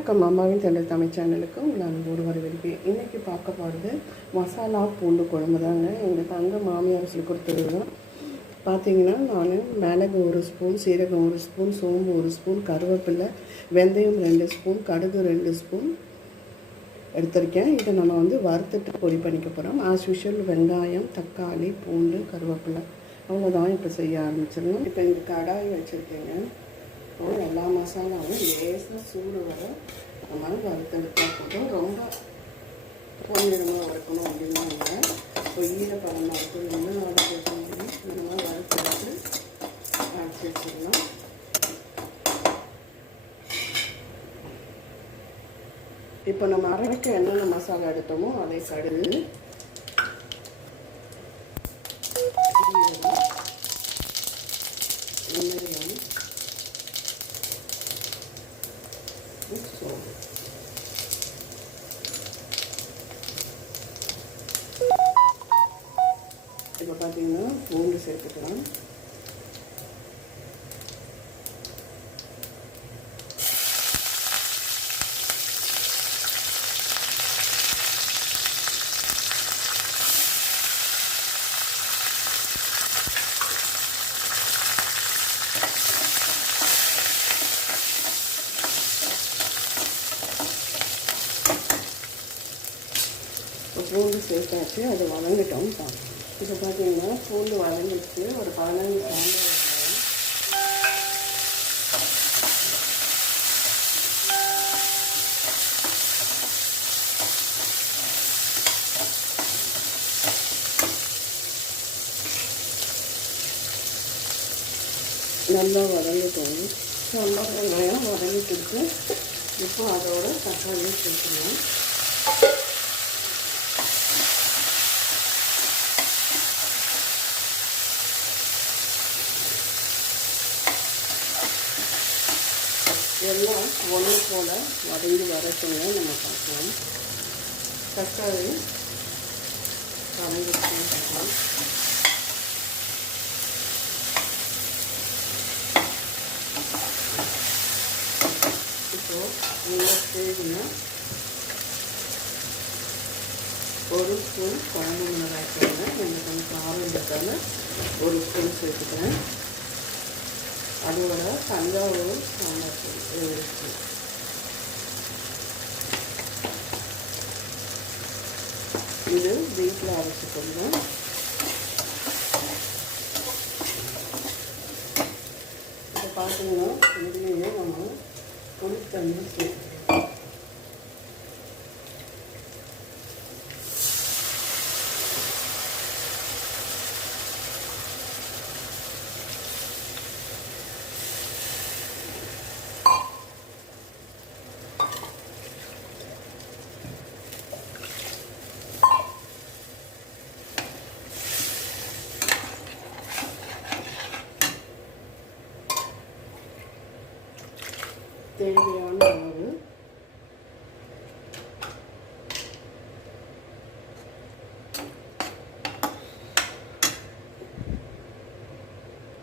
வணக்கம். அம்மாவின் தண்டல் தமிழ் சேனலுக்கு உங்களை அன்போடு வரவேற்பேன். இன்றைக்கி பார்க்க போகிறது மசாலா பூண்டு குழம்பு தாங்க. எங்கள் தங்க மாமியார் சொல்லி கொடுத்தது தான். பார்த்தீங்கன்னா நான் மிளகு 1 ஸ்பூன், சீரகம் 1 ஸ்பூன், சோம்பு 1 ஸ்பூன், கருவேப்பிலை, வெந்தயம் 2 ஸ்பூன், கடுகு 2 ஸ்பூன் எடுத்திருக்கேன். இதை நம்ம வறுத்துட்டு பொடி பண்ணிக்க போகிறோம். ஆஸ் யூஷுவல் வெங்காயம், தக்காளி, பூண்டு, கருவேப்பிலை அவ்வளோதான். இப்போ செய்ய ஆரம்பிச்சிடலாம். இப்போ இந்த கடாய் வச்சுருக்கேங்க. எல்லா மசாலாவும் லேசாக சூடு வர நம்ம வறுத்தெடுத்தா போதும். ரொம்ப பொன்னிறமாக வறுக்கணும் அப்படின்னா இல்லை. இப்போ ஈரப்பதமாக இருக்குதுன்னா வறுத்து இந்த மாதிரி வறுத்தெடுத்து அரைச்சி வச்சிடலாம். இப்போ நம்ம அரைக்க என்னென்ன மசாலா எடுத்தோமோ அதை கடுகு, வெந்தயம், சோம்பு, இப்போ பார்த்தீங்கன்னா பூண்டு சேர்த்துக்கலாம். பூண்டு சேர்த்தாச்சு, அது வதங்கிட்டோம் பார்க்கலாம். இப்போ பார்த்தீங்கன்னா பூண்டு வதங்கிட்டு ஒரு 15 நல்லா வதங்கிட்டோம். நல்லா வெங்காயம் வதங்கிட்டு இருக்கு. இப்போ அதோட தக்காளி சேர்த்துக்கலாம். எல்லாம் ஒன்று போல் வதங்கி வரட்டுங்க. நம்ம பார்க்கலாம். தக்காளி வதங்கிட்டு பார்க்கலாம். இப்போது இந்த ஸ்டேஜ்னா 1 ஸ்பூன் குழம்பு மிளகாய் போடுறேன். எனக்கு கொஞ்சம் காரம் இருக்கிறதால 1 ஸ்பூன் சேர்த்துக்கிறேன். அதோட தஞ்சாவூர் சாம்பார் தூள் 7 ஸ்பூன். இது வீட்டில் அரைச்சி கொஞ்சம். இப்போ பார்த்தீங்கன்னா இதுலேயே நம்ம புளி தண்ணி சேர்த்துக்கலாம். தேவையான அளவு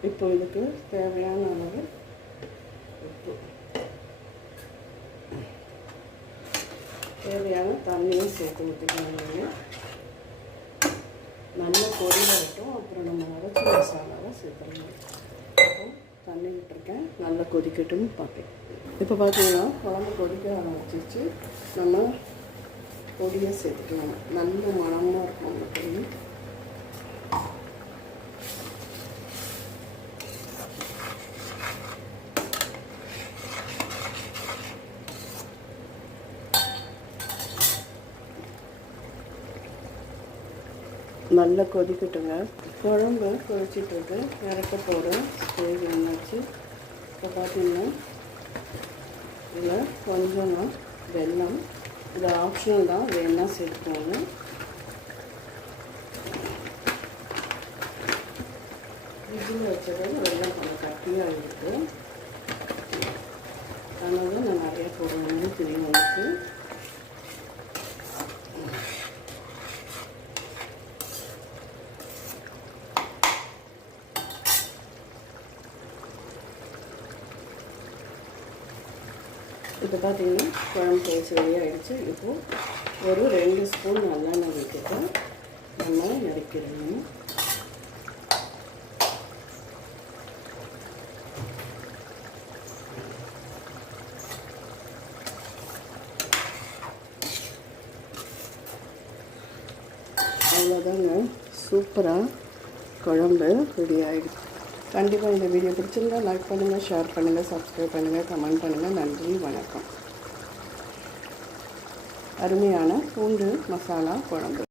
இப்போ இதுக்கு தேவையான அளவு உப்பு, தேவையான தண்ணியும் சேர்த்து ஊற்றிக்கணும். நல்ல கொதி வரட்டும். அப்புறம் நம்ம அரைச்சி மசாலாவை சேர்த்துடணும். தண்ணி விட்டுருக்கேன், நல்லா கொதிக்கட்டும்னு பார்ப்பேன். இப்போ பார்த்தீங்கன்னா குழம்பு கொதிக்க ஆரம்பிச்சிச்சு. நம்ம பொடியை சேர்த்துக்கலாம். நல்ல மணமாக இருக்கும் அந்த பொடி. நல்லா கொதிக்கட்டுங்க. குழம்பு கொதிச்சிட்ருக்கு. இறக்க போகிறேன் ஸ்டேஜ் என்னாச்சு. இப்போ பார்த்தீங்கன்னா இதில் கொஞ்சமாக வெல்லம், இது ஆப்ஷனல் தான், வேணா சேர்த்துக்கோங்க. ஃப்ரிட்ஜில் வச்சது வெல்லம் கொஞ்சம் கட்டியாக இருக்குது. அதனால நான் நிறையா போடுவேன்னு தெரியும் எனக்கு. இப்போ பார்த்தீங்கன்னா குழம்பு பேசி ரெடியாகிடுச்சு. இப்போது ஒரு 2 ஸ்பூன் நல்லெண்ணெய் விட்டுட்டு நம்ம நறுக்கிடணும். அவ்வளோதாங்க, சூப்பராக குழம்பு ரெடி ஆகிடுச்சு. கண்டிப்பாக இந்த வீடியோ பிடிச்சிருந்தா லைக் பண்ணுங்கள், ஷேர் பண்ணுங்கள், சப்ஸ்கிரைப் பண்ணுங்கள், கமெண்ட் பண்ணுங்கள். நன்றி, வணக்கம். அருமையான பூண்டு மசாலா குழம்பு.